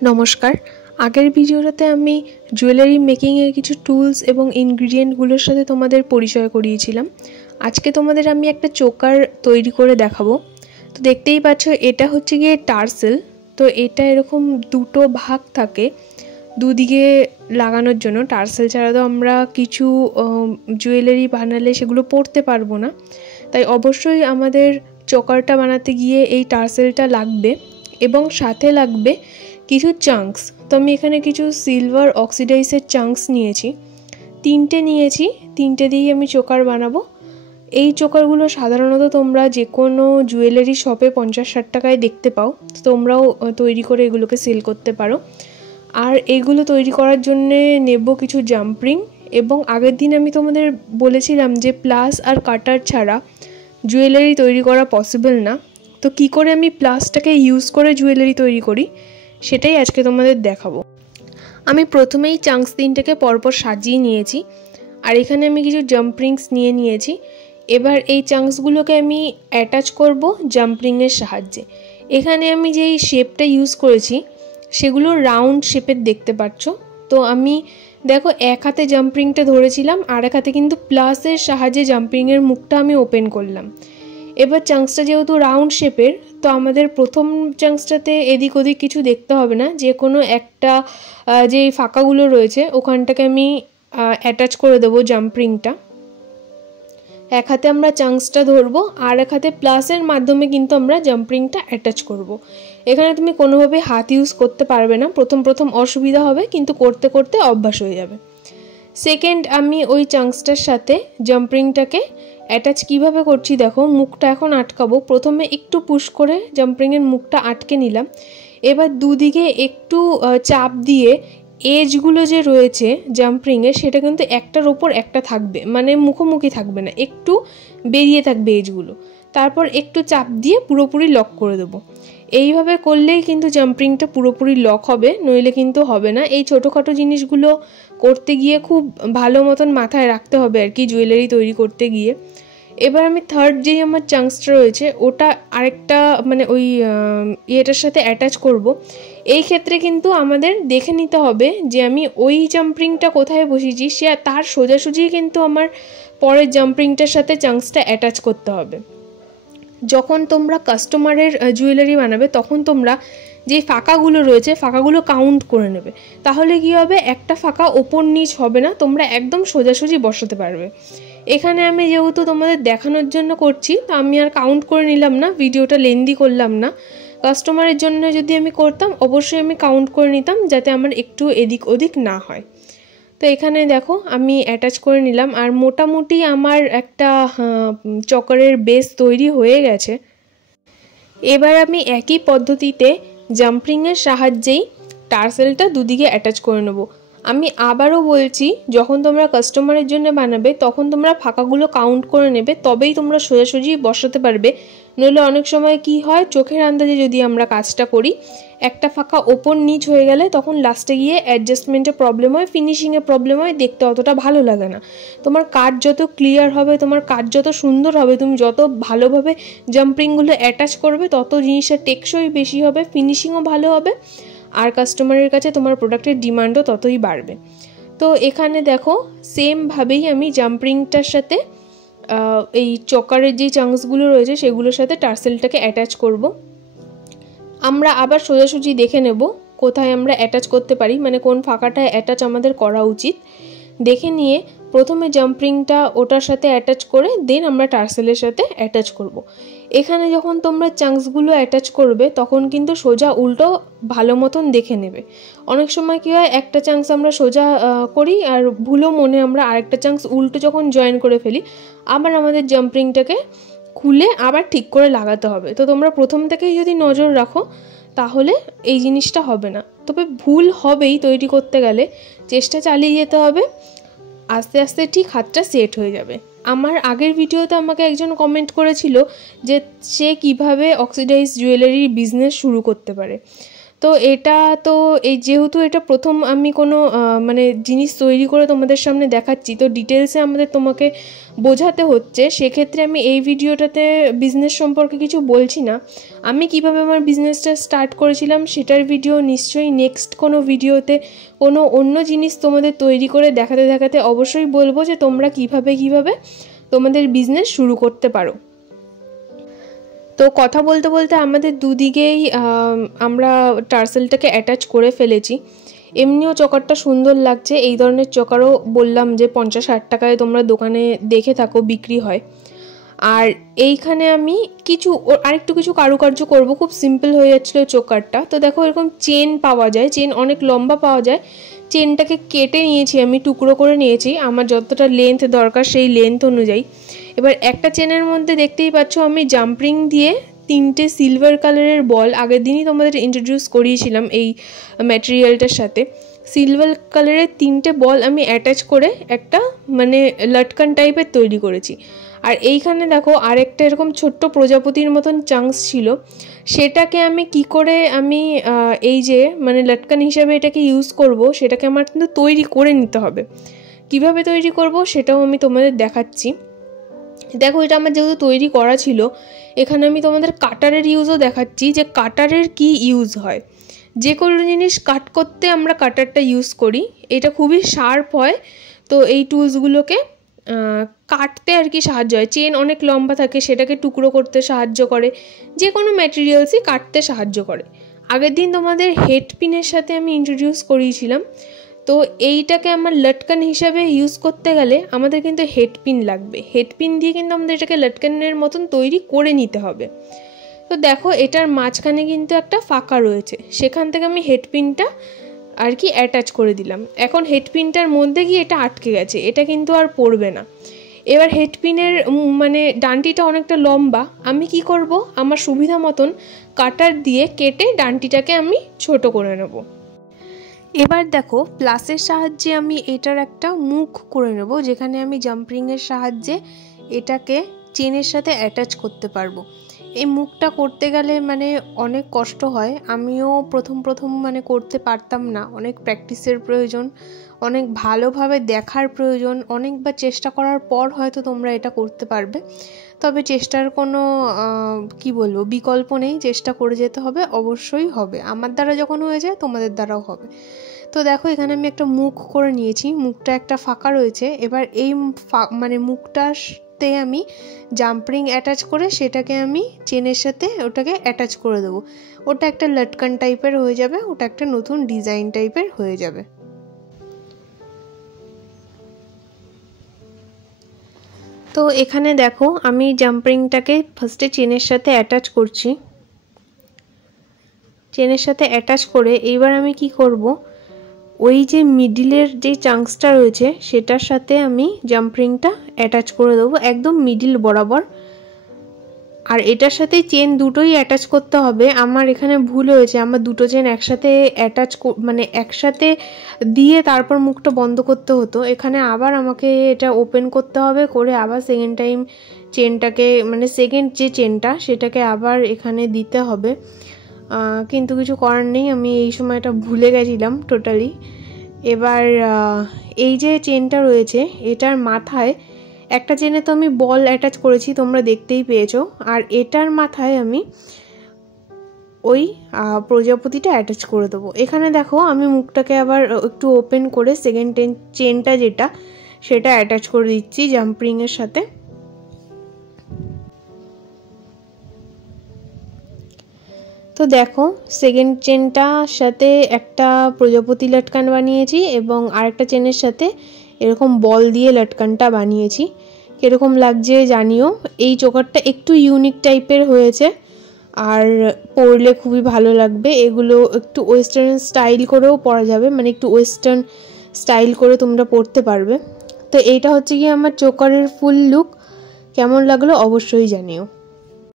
নমস্কার। আগের ভিডিওটাতে আমি জুয়েলারি মেকিংয়ের কিছু টুলস এবং ইনগ্রিডিয়েন্টগুলোর সাথে তোমাদের পরিচয় করিয়েছিলাম। আজকে তোমাদের আমি একটা চোকার তৈরি করে দেখাবো। তো দেখতেই পাচ্ছ এটা হচ্ছে গিয়ে টার্সেল। তো এটা এরকম দুটো ভাগ থাকে দুদিকে লাগানোর জন্য। টার্সেল ছাড়া তো আমরা কিছু জুয়েলারি বানালে সেগুলো পরতে পারবো না, তাই অবশ্যই আমাদের চোকারটা বানাতে গিয়ে এই টার্সেলটা লাগবে এবং সাথে লাগবে কিছু চাঙ্কস। তো আমি এখানে কিছু সিলভার অক্সিডাইজের চাঙ্কস নিয়েছি, তিনটে দিয়েই আমি চোকার বানাবো। এই চোকারগুলো সাধারণত তোমরা যে কোনো জুয়েলারি শপে 50-60 টাকায় দেখতে পাও, তোমরাও তৈরি করে এগুলোকে সেল করতে পারো। আর এগুলো তৈরি করার জন্যে নেব কিছু জাম্প রিং, এবং আগের দিন আমি তোমাদের বলেছিলাম যে প্লাস আর কাটার ছাড়া জুয়েলারি তৈরি করা পসিবল না। তো কী করে আমি প্লাসটাকে ইউজ করে জুয়েলারি তৈরি করি সেটাই আজকে তোমাদের দেখাবো। আমি প্রথমেই চাঙ্কস তিনটাকে পরপর সাজিয়ে নিয়েছি, আর এখানে আমি কিছু জাম্প রিংস নিয়ে নিয়েছি। এবার এই চাঙ্কসগুলোকে আমি অ্যাটাচ করব জাম্প রিংয়ের সাহায্যে। এখানে আমি যেই শেপটা ইউজ করেছি সেগুলো রাউন্ড শেপের দেখতে পাচ্ছ। তো আমি দেখো এক হাতে জাম্প রিংটা ধরেছিলাম, আর এক হাতে কিন্তু প্লাসের সাহায্যে জাম্প রিংয়ের মুখটা আমি ওপেন করলাম। এবার চাঙ্কসটা যেহেতু রাউন্ড শেপের, তো আমাদের প্রথম চাঙ্কসটাতে এদিক ওদিক কিছু দেখতে হবে না, যে কোনো একটা যে ফাঁকাগুলো রয়েছে ওখানটাকে আমি অ্যাটাচ করে দেবো জাম্প রিংটা। এক হাতে আমরা চাঙ্কসটা ধরবো, আর এক হাতে প্লাসের মাধ্যমে কিন্তু আমরা জাম্প রিংটা অ্যাটাচ করব। এখানে তুমি কোনোভাবে হাত ইউজ করতে পারবে না, প্রথম অসুবিধা হবে, কিন্তু করতে করতে অভ্যাস হয়ে যাবে। সেকেন্ড, আমি ওই চাঙ্কসটার সাথে জাম্প রিংটাকে অ্যাটাচ কীভাবে করছি দেখো। মুখটা এখন আটকাবো, প্রথমে একটু পুশ করে জাম্প রিংয়ের মুখটা আটকে নিলাম। এবার দুদিকে একটু চাপ দিয়ে এজগুলো যে রয়েছে জাম্প রিংয়ে সেটা কিন্তু একটার ওপর একটা থাকবে, মানে মুখোমুখি থাকবে না, একটু বেরিয়ে থাকবে এজগুলো। তারপর একটু চাপ দিয়ে পুরোপুরি লক করে দেবো। এইভাবে করলেই কিন্তু জাম্প রিংটা পুরোপুরি লক হবে, নইলে কিন্তু হবে না। এই ছোটোখাটো জিনিসগুলো করতে গিয়ে খুব ভালো মতন মাথায় রাখতে হবে আর কি, জুয়েলারি তৈরি করতে গিয়ে। এবার আমি থার্ড যেই আমার চাঙ্কসটা রয়েছে ওটা আরেকটা মানে ওই ইয়েটার সাথে অ্যাটাচ করব। এই ক্ষেত্রে কিন্তু আমাদের দেখে নিতে হবে যে আমি ওই জাম্প রিংটা কোথায় বসিয়েছি, সে তার সোজাসুজি কিন্তু আমার পরের জাম্প রিংটার সাথে চাঙ্কসটা অ্যাটাচ করতে হবে। যখন তোমরা কাস্টমারের জুয়েলারি বানাবে তখন তোমরা যে ফাঁকাগুলো রয়েছে ফাঁকাগুলো কাউন্ট করে নেবে, তাহলে কি হবে, একটা ফাঁকা ওপর নিচ হবে না, তোমরা একদম সোজাসুজি বসাতে পারবে। এখানে আমি যেহেতু তোমাদের দেখানোর জন্য করছি, তো আমি আর কাউন্ট করে নিলাম না, ভিডিওটা লেন্দি করলাম না। কাস্টমারের জন্য যদি আমি করতাম অবশ্যই আমি কাউন্ট করে নিতাম, যাতে আমার একটু এদিক ওদিক না হয়। তো এখানে দেখো আমি অ্যাটাচ করে নিলাম, আর মোটামুটি আমার একটা চকারের বেস তৈরি হয়ে গেছে। এবার আমি একই পদ্ধতিতে জাম্প রিংয়ের সাহায্যেই টার্সেলটা দুদিকে অ্যাটাচ করে নেব। আমি আবারও বলছি, যখন তোমরা কাস্টমারের জন্য বানাবে তখন তোমরা ফাঁকাগুলো কাউন্ট করে নেবে, তবেই তোমরা সোজাসুজি বসাতে পারবে। নইলে অনেক সময় কি হয়, চোখের আন্দাজে যদি আমরা কাজটা করি, একটা ফাঁকা ওপর নিচ হয়ে গেলে তখন লাস্টে গিয়ে অ্যাডজাস্টমেন্টে প্রবলেম হয়, ফিনিশিংয়ে প্রবলেম হয়, দেখতে অতটা ভালো লাগে না। তোমার কাজ যত ক্লিয়ার হবে, তোমার কাজ যত সুন্দর হবে, তুমি যত ভালোভাবে জাম্প রিংগুলো অ্যাটাচ করবে তত জিনিসটা টেকসই বেশি হবে, ফিনিশিংও ভালো হবে, আর কাস্টমারের কাছে তোমার প্রোডাক্টের ডিমান্ডও ততই বাড়বে। তো এখানে দেখো সেমভাবেই আমি জাম্প রিংটার সাথে এই চকারের যে চাঙ্কসগুলো রয়েছে সেগুলোর সাথে টার্সেলটাকে অ্যাটাচ করব। আমরা আবার সোজাসুজি দেখে নেব কোথায় আমরা অ্যাটাচ করতে পারি, মানে কোন ফাঁকাটায় অ্যাটাচ আমাদের করা উচিত। দেখে নিয়ে প্রথমে জাম্প রিংটা ওটার সাথে অ্যাটাচ করে দেন আমরা টার্সেলের সাথে অ্যাটাচ করব। এখানে যখন তোমরা চাঙ্কসগুলো অ্যাটাচ করবে তখন কিন্তু সোজা উল্টো ভালো মতন দেখে নেবে। অনেক সময় কী হয়, একটা চাঙ্কস আমরা সোজা করি আর ভুলও মনে আমরা আরেকটা চাঙ্কস উল্টো যখন জয়েন করে ফেলি, আবার আমাদের জাম্প রিংটাকে খুলে আবার ঠিক করে লাগাতে হবে। তো তোমরা প্রথম থেকেই যদি নজর রাখো তাহলে এই জিনিসটা হবে না। তবে ভুল হবেই তৈরি করতে গেলে, চেষ্টা চালিয়ে যেতে হবে, আস্তে আস্তে ঠিক হাতটা সেট হয়ে যাবে। আমার আগের ভিডিওতে আমাকে একজন কমেন্ট করেছিল যে সে কিভাবে অক্সিডাইজ জুয়েলারির বিজনেস শুরু করতে পারে। তো এটা তো এই যেহেতু এটা প্রথম আমি কোনো মানে জিনিস তৈরি করে তোমাদের সামনে দেখাচ্ছি, তো ডিটেলসে আমাদের তোমাকে বোঝাতে হচ্ছে, সেক্ষেত্রে আমি এই ভিডিওটাতে বিজনেস সম্পর্কে কিছু বলছি না। আমি কিভাবে আমার বিজনেসটা স্টার্ট করেছিলাম সেটার ভিডিও নিশ্চয়ই নেক্সট কোনো ভিডিওতে কোনো অন্য জিনিস তোমাদের তৈরি করে দেখাতে দেখাতে অবশ্যই বলবো যে তোমরা কিভাবে তোমাদের বিজনেস শুরু করতে পারো। তো কথা বলতে বলতে আমাদের দুদিকেই আমরা টার্সেলটাকে অ্যাটাচ করে ফেলেছি। এমনিও চোকারটা সুন্দর লাগছে, এই ধরনের চোকারও বললাম যে 50-60 টাকায় তোমরা দোকানে দেখে থাকো বিক্রি হয়। আর এইখানে আমি আরেকটু কিছু কারুকার্য করব, খুব সিম্পল হয়ে যাচ্ছিলো চোকারটা। তো দেখো এরকম চেন পাওয়া যায়, চেন অনেক লম্বা পাওয়া যায়। চেনটাকে কেটে নিয়েছি, আমি টুকরো করে নিয়েছি আমার যতটা লেন্থ দরকার সেই লেন্থ অনুযায়ী। এবার একটা চেনের মধ্যে দেখতেই পাচ্ছ আমি জাম্পরিং দিয়ে 3টে সিলভার কালারের বল, আগের দিনই তোমাদের ইন্ট্রোডিউস করিয়েছিলাম এই ম্যাটেরিয়ালটার সাথে। সিলভার কালারের 3টে বল আমি অ্যাটাচ করে একটা মানে লটকান টাইপের তৈরি করেছি। আর এইখানে দেখো আরেকটা এরকম ছোট্ট প্রজাপতির মতন চাংস ছিল, সেটাকে আমি কি করে আমি এই যে মানে লটকান হিসাবে এটাকে ইউজ করব, সেটাকে আমার কিন্তু তৈরি করে নিতে হবে। কিভাবে তৈরি করব সেটাও আমি তোমাদের দেখাচ্ছি। দেখো এটা আমার যেহেতু তৈরি করা ছিল, এখানে আমি তোমাদের কাটারের ইউজও দেখাচ্ছি যে কাটারের কি ইউজ হয়। যে কোনো জিনিস কাট করতে আমরা কাটারটা ইউজ করি, এটা খুবই শার্প হয়। তো এই টুলসগুলোকে কাটতে আর কি সাহায্য হয়। চেন অনেক লম্বা থাকে, সেটাকে টুকরো করতে সাহায্য করে, যে কোনো ম্যাটেরিয়ালসই কাটতে সাহায্য করে। আগের দিন তোমাদের হেড পিনের সাথে আমি ইন্ট্রোডিউস করিয়েছিলাম। তো এইটাকে আমার লটকান হিসাবে ইউজ করতে গেলে আমাদের কিন্তু হেড পিন লাগবে। হেড পিন দিয়ে কিন্তু আমাদের এটাকে লটকানের মতন তৈরি করে নিতে হবে। তো দেখো এটার মাঝখানে কিন্তু একটা ফাঁকা রয়েছে, সেখান থেকে আমি হেড পিনটা আর কি অ্যাটাচ করে দিলাম। এখন হেড পিনটার মধ্যে গিয়ে এটা আটকে গেছে, এটা কিন্তু আর পড়বে না। এবার হেড পিনের মানে ডান্টিটা অনেকটা লম্বা, আমি কি করব আমার সুবিধা মতন কাটার দিয়ে কেটে ডান্টিটাকে আমি ছোট করে নেব। এবার দেখো প্লাসের সাহায্যে আমি এটার একটা মুখ করে নেব, যেখানে আমি জাম্পরিংয়ের সাহায্যে এটাকে চেনের সাথে অ্যাটাচ করতে পারবো। এই মুখটা করতে গেলে মানে অনেক কষ্ট হয়, আমিও প্রথম মানে করতে পারতাম না। অনেক প্র্যাকটিসের প্রয়োজন, অনেক ভালোভাবে দেখার প্রয়োজন, অনেকবার চেষ্টা করার পর হয়তো তোমরা এটা করতে পারবে। তবে চেষ্টার কোনো কি বলবো বিকল্প নেই, চেষ্টা করে যেতে হবে, অবশ্যই হবে। আমার দ্বারা যখন হয়ে যায় তোমাদের দ্বারাও হবে। তো দেখো এখানে আমি একটা মুখ করে নিয়েছি, মুখটা একটা ফাঁকা রয়েছে। এবার এই মানে মুখটাতে আমি জাম্পরিং অ্যাটাচ করে সেটাকে আমি চেনের সাথে ওটাকে অ্যাটাচ করে দেবো। ওটা একটা লটকান টাইপের হয়ে যাবে, ওটা একটা নতুন ডিজাইন টাইপের হয়ে যাবে। তো এখানে দেখো আমি জাম্পরিংটাকে ফার্স্টে চেনের সাথে অ্যাটাচ করছি। চেনের সাথে অ্যাটাচ করে এইবার আমি কি করব, ওই যে মিডিলের যে চাংসটা রয়েছে সেটার সাথে আমি জাম্পরিংটা অ্যাটাচ করে দেবো একদম মিডিল বরাবর। আর এটার সাথে চেন দুটোই অ্যাটাচ করতে হবে। আমার এখানে ভুল হয়েছে, আমার দুটো চেন একসাথে অ্যাটাচ মানে একসাথে দিয়ে তারপর মুখটা বন্ধ করতে হতো। এখানে আবার আমাকে এটা ওপেন করতে হবে, করে আবার সেকেন্ড টাইম চেনটাকে মানে সেকেন্ড যে চেনটা সেটাকে আবার এখানে দিতে হবে। কিন্তু কিছু করার নেই, আমি এই সময়টা ভুলে গেছিলাম টোটালি। এবার এই যে চেনটা রয়েছে এটার মাথায় একটা চেনে তো আমি বল অ্যাটাচ করেছি, তোমরা দেখতেই পেয়েছো। আর এটার মাথায় আমি ওই প্রজাপতিটা অ্যাটাচ করে দেবো। এখানে দেখো আমি মুখটাকে আবার একটু ওপেন করে সেকেন্ড চেনটা যেটা সেটা অ্যাটাচ করে দিচ্ছি জাম্পরিংয়ের সাথে। তো দেখো সেকেন্ড চেনটার সাথে একটা প্রজাপতি লটকান বানিয়েছি এবং আরেকটা চেনের সাথে এরকম বল দিয়ে লটকানটা বানিয়েছি। কীরকম লাগছে জানিও। এই চোকারটা একটু ইউনিক টাইপের হয়েছে আর পরলে খুবই ভালো লাগবে। এগুলো একটু ওয়েস্টার্ন স্টাইল করেও পরা যাবে, মানে একটু ওয়েস্টার্ন স্টাইল করে তোমরা পরতে পারবে। তো এইটা হচ্ছে কি আমার চোকারের ফুল লুক। কেমন লাগলো অবশ্যই জানিও।